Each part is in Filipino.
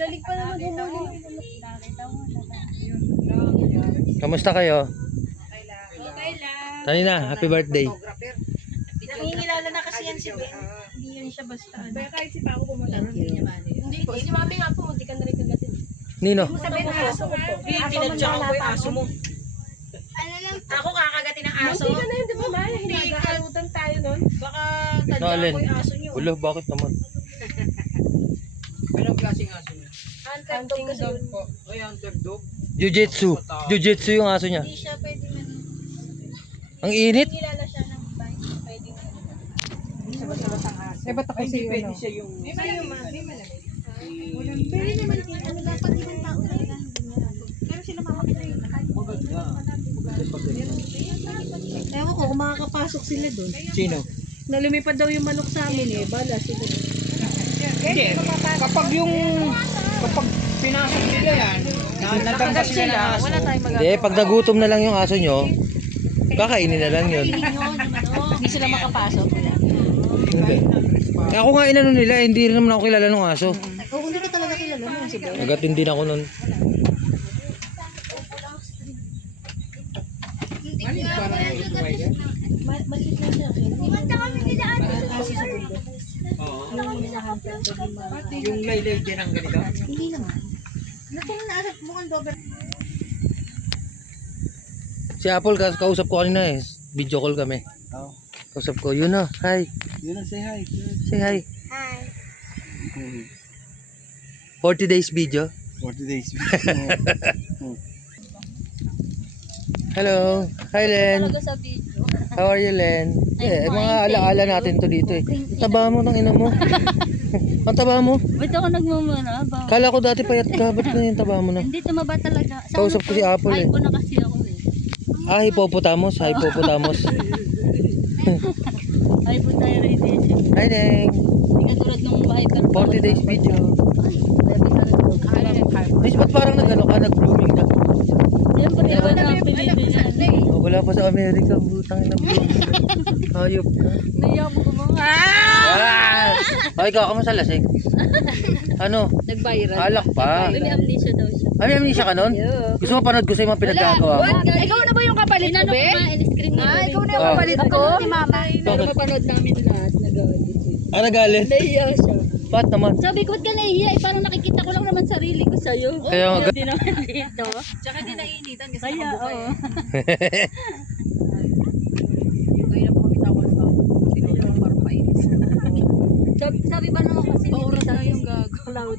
Galing pa naman humuli. Nakita mo na. Kamusta kayo? Okay lang. Kanina, happy birthday. Nakingilala na kasi yan si Ben. Hindi yan siya basta. Kaya kahit si Paco pumunta ron, hindi niya mali. Hindi po. Si Mami nga po, hindi ka na rin kagatin. Nino? Sabi na aso ko po. Pinadyakan ko yung aso mo. Ano lang? Ako kakagatin ng aso. Hindi ka na yun, di ba Maya? Hinagahalutan tayo nun. Baka Naalin? tadyakan ko yung aso niyo. Ulo, bakit naman? Anong klaseng aso niya? Hunting kasi yun. Ay, hunter dog. Jiu-jitsu. Jiu-jitsu yung aso niya. Hindi siya pwede man. Ang init. Kilala siya ng bike. Pwede mo. Eh, ba't ako hindi pwede siya yung... Di malamig. Pwede naman din. Ano dapat ibang tao na yan. Pero sila mamakita yun. Maganda. Ewan ko, kung makakapasok sila doon. Sino? Na lumipad daw yung manok sa amin eh. Bala sila. Hindi. Kapag pinasok nila yan, nadampa sila ng aso. Wala tayong Hindi, pag nagutom na lang yung aso nyo, kakainin na lang yun. Hindi sila makapasok. Hindi. Eh, ako nga inano nila, hindi rin naman ako kilala ng aso. Oh, hindi ka talaga kilala mo si Ben. Nagatin din ako nun. Ano parang yung rider? Maliit lang siya. Kumanta kami nila ate. Oo. Hindi Yung laylay din ang ganito. naman. Nakuha na asap mukhang dober. Si Apple, kausap ko kanina eh. Video call kami. Oo. Kausap ko, yun na, hi. Yun ang say hi. Say hi. Hi. 40 days video. 40 days. Hello. Hi, Len. Talaga sa video. How are you, Len? Eh, mga alaala natin to dito eh. Taba mo ng ina mo. Ang taba mo. Ba't ako nagmumuna? Ba? Kala ko dati payat ka. Ba't na yung taba mo na? Hindi tumaba talaga. Kausap ko si Apple eh. Ay, na kasi ako eh. Ah, hippopotamus. Hippopotamus. Ay, po tayo radiation. Hi, Neng. Hindi ka tulad nung hyper. 40 days video. Ay, Miss, ba't parang nag-blooming ka? siyempre, iba na ang pinili niya. Oh, wala pa sa Amerika. Butang na blooming ka. Hayop ka. Naiyak mo mga. Ah! Ay, ikaw, kamusta lasing? Ano? Nag-viral. Alak pa. May amnesia daw siya. Ay, may amnesia ka nun? Gusto mo panood ko sa mga pinaggagawa mo? Ikaw na ba yung kapalit ko, be? In-screen mo. Ikaw na yung kapalit ko? Si mama. Pero mapanood namin lahat. Nagalit. Ah, nagalit? Naiya siya. Ba't naman? Sabi ko, ba't ka nahihiya? Eh, parang nakikita ko lang naman sarili ko sa'yo. Kaya nga- Hindi naman dito. Tsaka di naiinitan kasi Kaya, oo. Kaya po kami tawal pa. Tinulong parang painis. Sabi ba naman kasi Paurat na yung gago. cloud.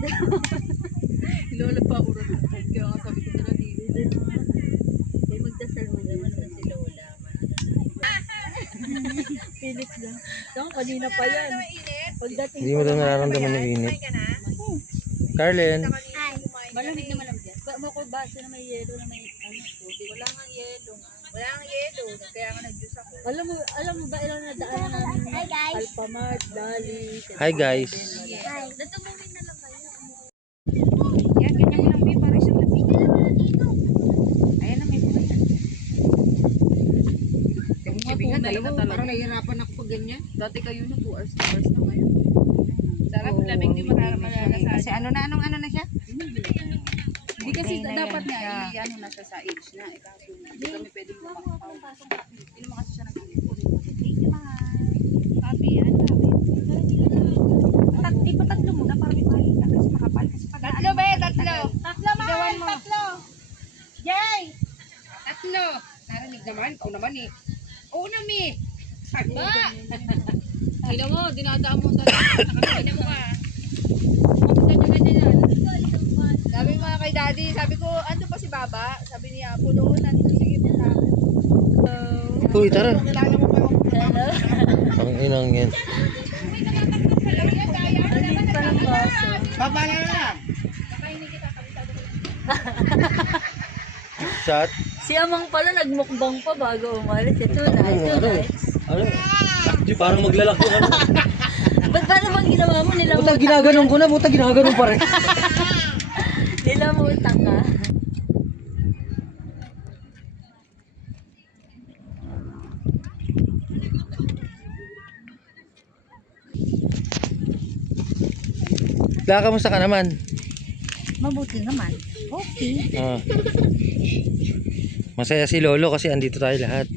Lola pa urat. Kaya nga sabi ko talaga dito. May magdasal mo naman sa si Lola. Pilit lang. Saka kanina pa yan. Pagdating Hindi mo daw nararamdaman yung init. Carlin. malamig na malamig yan. Mo ko baso na may yelo na may ano, tubig. Wala nga yelo nga. Wala nga yelo. Kaya nga nag-juice ako. Alam mo ba ilang nadaan namin? Alphamart, Dali. Hi, guys. Natumuwi na lang kayo. Yan, ganyan mo lang, para siyang lamig. Ayan na, may buhay. Kaibigan, dalawa, parang nahihirapan ako pag ganyan. Dati kayo na 2 hours na ngayon. Sarap, lamig di malalasahan. Kasi anong ano na siya? Hindi kasi dapat nga, ano na siya sa age na. Kaso hindi kami pwedeng makapasok. Hindi naman kasi siya nag-iipon. Thank you, mahal. Sabi, ano sabi? Di pa tatlo muna para may pahita kasi makapal. Tatlo ba? Tatlo. Tatlo, mahal. Tatlo. Jay! Tatlo. Narinig naman. Ikaw naman eh. Oo na, mi. Sabi ba? Ina mo, dinadaan mo sa nakakita mo ka. Sabi mga kay daddy, sabi ko, ando pa si Baba? Sabi niya, puno, nandun, sige po na. Uy, tara. Kilala mo pa yung Ang inang yan. Alit pa ng baso. Baba na lang. Shot. Si Amang pala nagmukbang pa bago umalis. Ito na, ito na. Ano? Parang maglalaki ano. Ba't ba naman ginawa mo? Buta ginaganon ko na, buta ginaganon pa rin. Nilamutan ka. Kamusta ka naman? Mabuti naman. Okay. Ah. Masaya si Lolo kasi andito tayo lahat.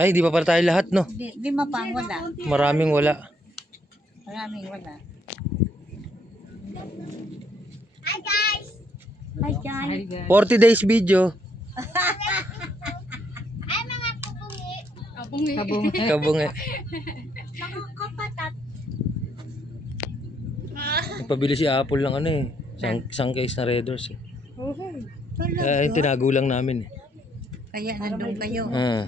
Ay, di pa pala tayo lahat, no? Di mapang wala. Maraming wala. Maraming wala. Hi guys. 40 days video. Ay mga kubungi. Kabong. Kabungi. Mga kapatat. Nagpabili si Apple ng ano eh. Isang case na Red Horse eh. Kaya yung tinago lang namin eh. Kaya nandun kayo. Ah.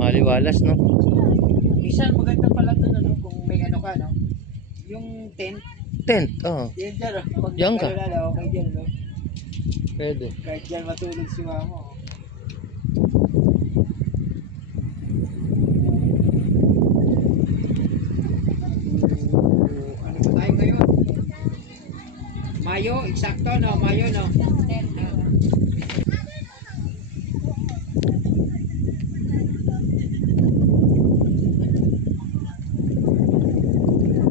Maliwalas, no? Minsan maganda pala doon ano, kung may ano ka, no? Yung tent. Tent, oh. Yan dyan, oh. Pag Diyan ka. nagkalala, okay dyan, no? Pwede. Kahit dyan matulog si mama, oh. Ano ba tayo ngayon? Mayo, eksakto, no? Mayo, no?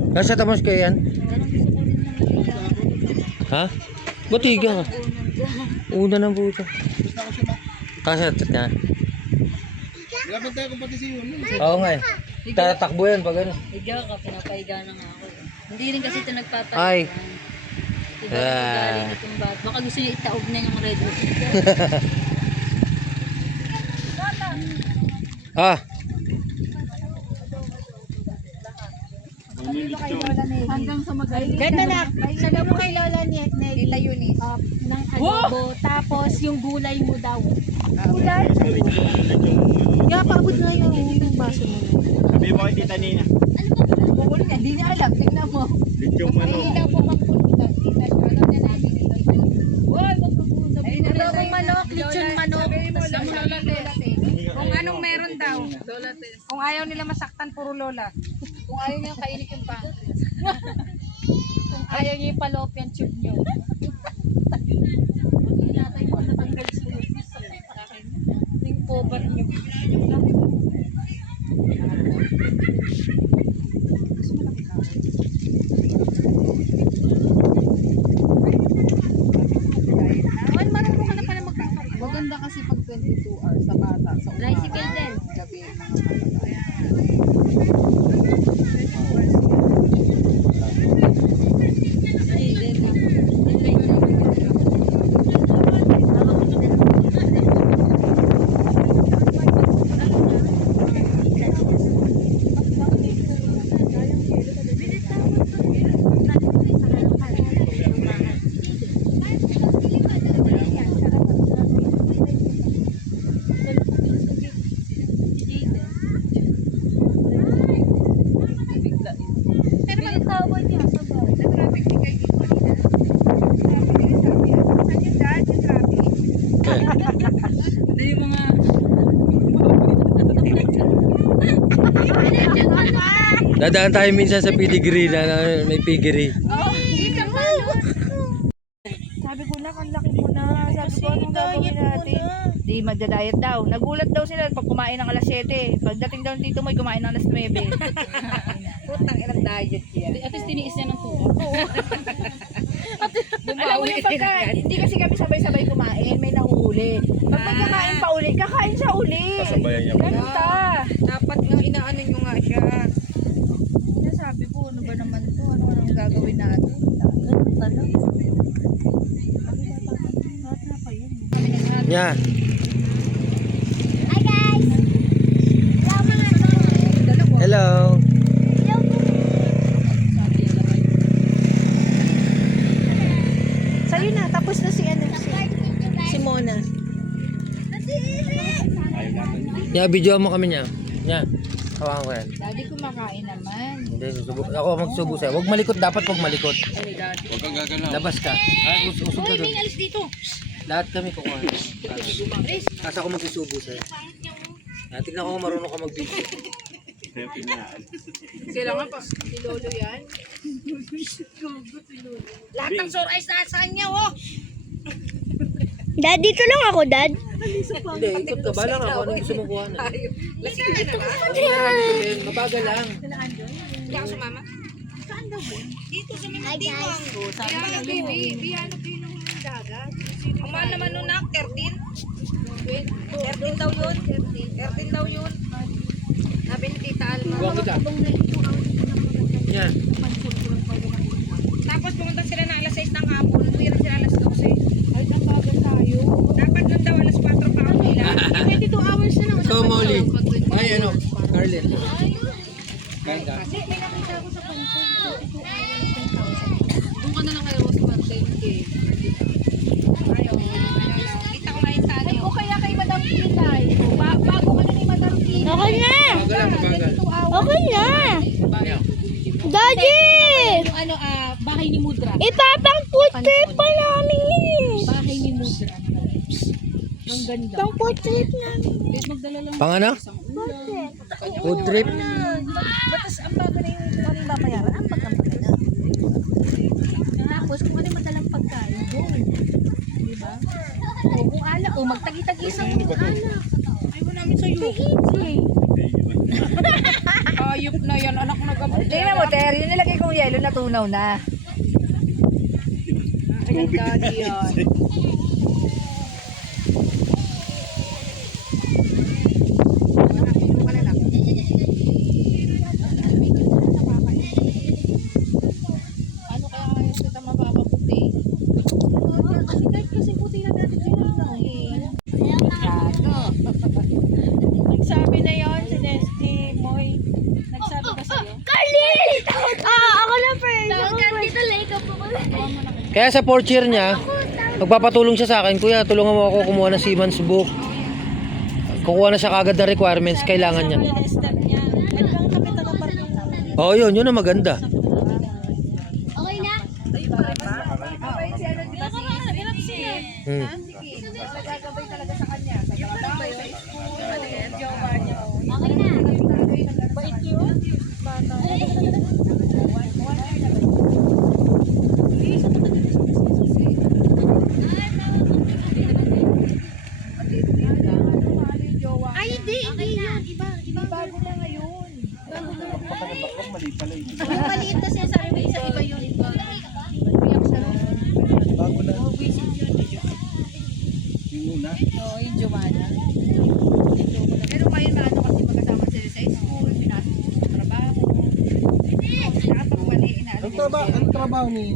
Nasa tamos kayo yan? Ha? Batiga. Una ng buta. Kasi niya. Lapit tayo kung pati si Yun. Oo nga eh. Tatakbo yan pag ano. Higa ka, pinapahiga na nga ako. Hindi rin kasi ito nagpapahiga. Ay. Diba galing itong bat. Baka gusto niya itaob na yung red horse. Ah. Hanggang sa magaling. Ganda na. Sabi mo kay Lola ni Tita Eunice. Ng adobo. Tapos yung gulay mo daw. Gulay? Kaya paabot na yung baso mo. Sabi mo kay Tita Nina. Bukol niya. Hindi niya alam. Tingnan mo. Lichong Ay, hindi po magpunta. Tita, ano na natin ito? Uy, magpupunta. Ay, adobong manok, lechon manok. Kung anong meron daw. Kung ayaw nila masaktan, puro Lola. Kung ayaw niya kainit yung pancreas. Kung ayaw niyo yung fallopian tube niyo. Hindi natin kung natanggal sa yung cover niyo. Marunong ka na pala magkakaroon. Maganda kasi pag 22 hours sa bata. Sa umaga. Tricycle din. Gabi mga bata. Pero may tawad niya sa bahay. Traffic ni kayo dito kanina. Traffic ni sabi yan. Saan yung daan yung traffic? Hindi yung mga... Dadaan tayo minsan sa pedigree na may piggery. Sabi ko na, ang laki mo na. Sabi ko, anong gagawin natin? Di, magda-diet daw. Nagulat daw sila pag kumain ng alas 7. Pagdating daw dito, may kumain ng alas 9. Putang ilang diet yan. At least tiniis niya ng tuwa. Alam mo yung pagka, hindi kasi kami sabay-sabay kumain, may nahuhuli. Pag may kakain pa uli, kakain siya uli. Kasabayan niya. Ganun ta. Dapat nga inaanin mo nga siya. Sabi ko, ano ba naman to? Ano nang gagawin natin? Ganun pala. Yeah. Hi guys! Hello mga Hello. Sa'yo na, tapos na si ano, si Mona. Yeah, video mo kami niya. Yeah. Hawakan ko yan. Daddy, kumakain naman. Hindi, susubo. Ako magsubo sa'yo. Huwag malikot. Dapat huwag malikot. Huwag kang gagalaw. Labas ka. Ay, usog ka doon. alis dito. Lahat kami kukuha. Kasi ako magsusubo sa'yo. Tignan ko kung marunong ka mag-video. Kailangan pa. Si Lolo yan. Lahat ng sore eyes na sa kanya, oh! Dad, dito lang ako, Dad. Hindi, ikot ka. Bala ka kung ano gusto mo kuha na. Lasing ka na ba? Mabagal lang. Hindi ako sumama. Saan daw ba? Dito sa may Mandibang. Kaya nga, baby. Biyano kayo ng dagat. Ang mahal naman nun nak, 13. 13 daw yun. 13 daw yun. Sabi ni Tita Alma. Buwang kita. Yan. Tapos pumunta sila na alas 6 ng hapon. Umuwi na sila alas 12. Ay, nabagal tayo. Dapat nun daw alas 4 pa ang nila. 22 hours na naman. Ikaw, Molly. Ay, ano? Carlin. Kain ka? Kasi may nakita ko sa pansin. 22 hours, 10,000. Doon ka na lang kayo sa Martin K. Ayaw. Kita ko ngayon sa ano. O kaya kay Madam Kilay. Bago ka na ni Madam Kilay. Okay na. Mabagal lang, mabagal. Okay na. Daddy! Yung ano, bahay ni Mudra. Ipapang food trip pa namin yun eh. Bahay ni Mudra. Ang ganda. Pang food trip namin. Kahit magdala lang Pang ano? isang ulam. Food trip? Batas ang bago na yung aming babayaran. Ang pagkampagay na. Tapos kung ano yung madalang pagkain doon. Diba? O kung alak, o magtagi-tagi sa kung alak. Ayaw namin sa'yo. Ayop na yan. Anak na gamot. Tingnan mo, Ter, yung nilagay kong yelo natunaw na. Ayan daddy yan. Ano kaya kaya kita mapapaputi? Kasi puti na natin din. Nagsabi na yon si Nesty Moy. Nagsabi ba sa'yo? Carly! Ako na first. Tawag dito, like up ako. Kaya sa fourth year niya, magpapatulong siya sa akin. Kuya, tulungan mo ako kumuha ng Siemens book. Kukuha na siya kagad ng requirements. Kailangan niya. Yan ang step niya. Hanggang kami taga-parking namin. Oo, yun. Yun ang maganda. Okay na? Hmm. Nagagabay talaga sa kanya. Sa trabaho, sa school, jowa niya. Okay na. Bait yun. Bata. Ay, hindi yan. Iba. Bago na ngayon. Yung maliit na sinasabi mo, isa iba yun. Bago na. Yung una. Oo, yung Giovanna. Pero ngayon na ano kasi magkasama sila sa school, pinasok ko sa trabaho. Nakapag mali, inaano Ang trabaho ni...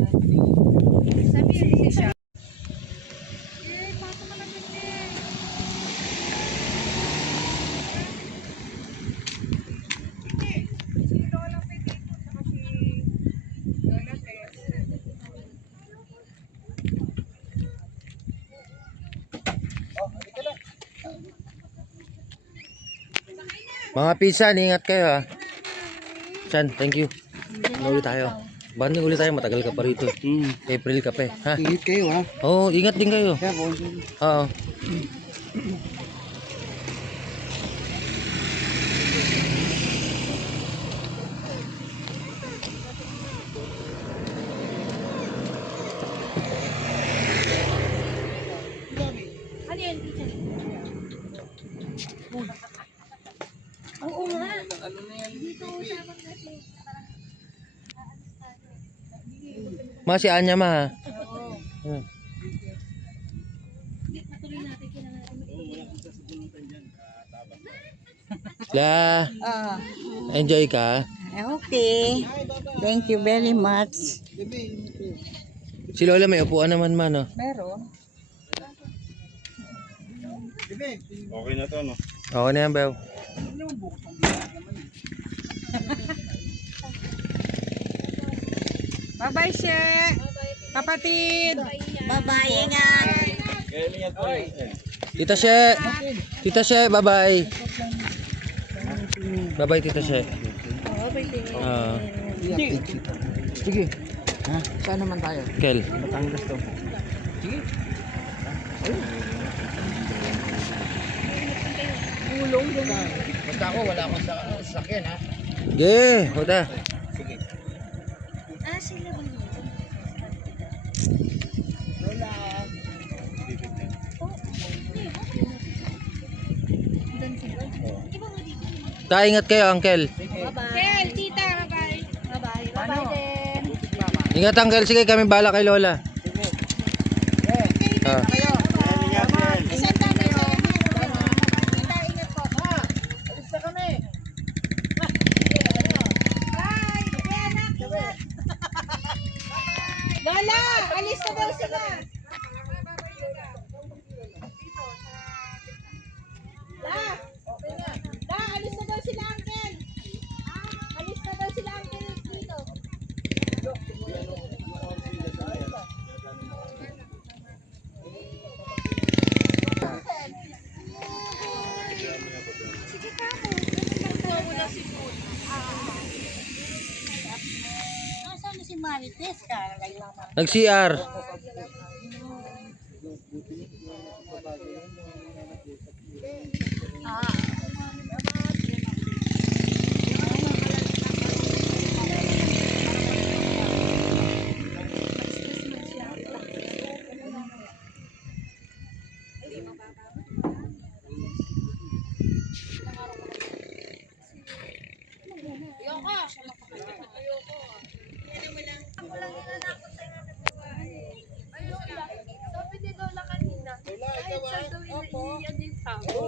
Sabi yun siya. Mga pinsan, ingat kayo ha. San, thank you. Ulit tayo. Banding ulit tayo, matagal ka pa rito. April ka pa eh. Ha? Ingat kayo ha. Oo, ingat din kayo. Kaya po. Oo. Ano yun, teacher? Oo nga. Dito usapang natin. Ma, si Anya ma ha. Hmm. La, enjoy ka? Okay. Thank you very much. Si Lola may upuan naman man no? Meron. Okay na yan, Bew. Bye-bye, She. Kapatid. Bye-bye, ingat. Tita She. Tita She, bye-bye. Bye-bye, Tita She. Ah, Sige. Ha? Saan naman tayo? Kel. Batangas to. Sige. Ulong yun. Basta ako, wala akong sasakyan ha. Ge, hoda. Sige. Ah, sila ba yun? Lola. Ingat kayo, Uncle. Kel, tita, bye-bye. Bye-bye. Bye-bye din. Ingat, Uncle. Sige, kami bala kay Lola. Ah. Isang dami sa tita, ingat po. Alis na kami. Bye! Bye, anak. Lola, alis na daw sila. Da, alis na daw sila, Uncle. Alis na daw sila, Uncle, dito. Nasaan na si Marites? Nag-CR.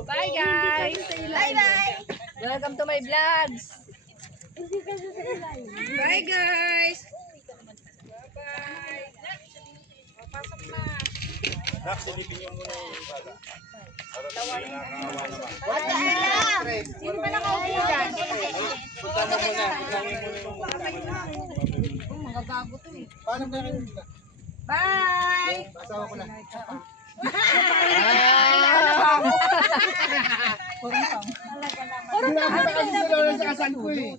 Bye guys! Bye-bye. Welcome to my vlogs! Bye guys! Sino ba nakaupo dyan? Paano ba kayo? Bye! Asawa ko na. Puro na kasi si Lola sa kasal ko eh.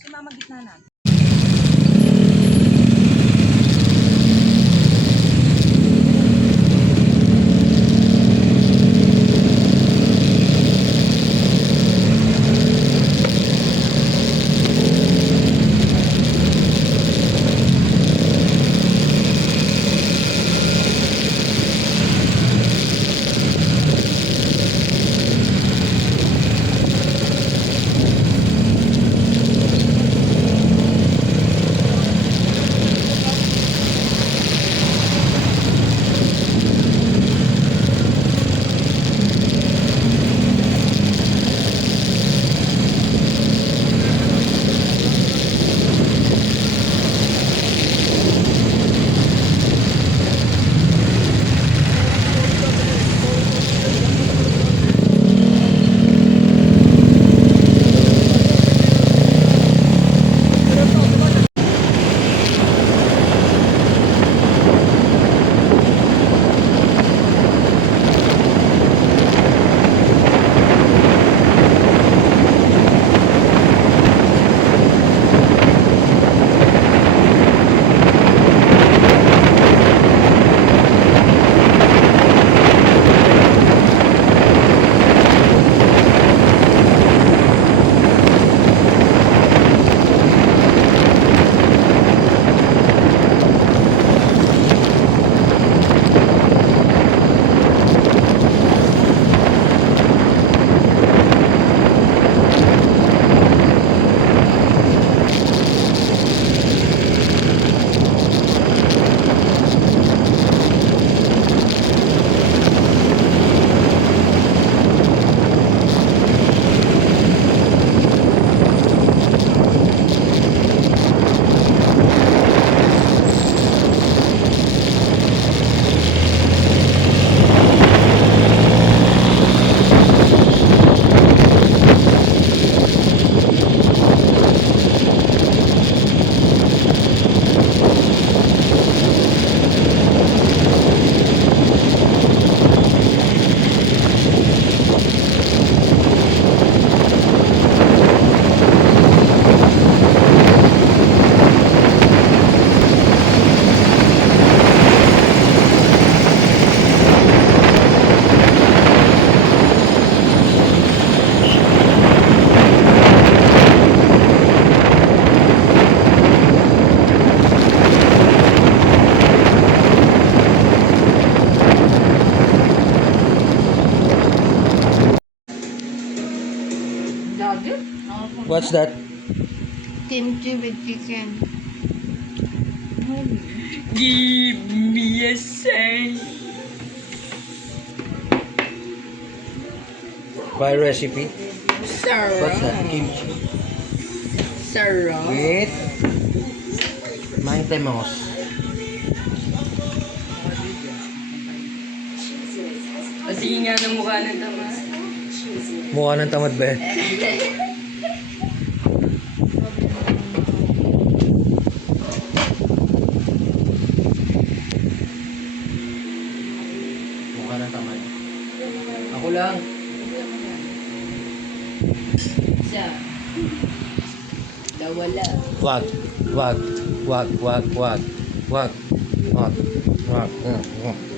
What's that? Kimchi with chicken. Give me a sign. By recipe? Sarah. What's that? Kimchi. Sarah. With maintenance. Sige nga ng mukha ng tama. Mukha ng tamad ba? Mukha ng tamad. Ako lang. Siya. Dawala. Wag. Wag. Wag. Wag. Wag. Wag. Wag. Wag. Wag.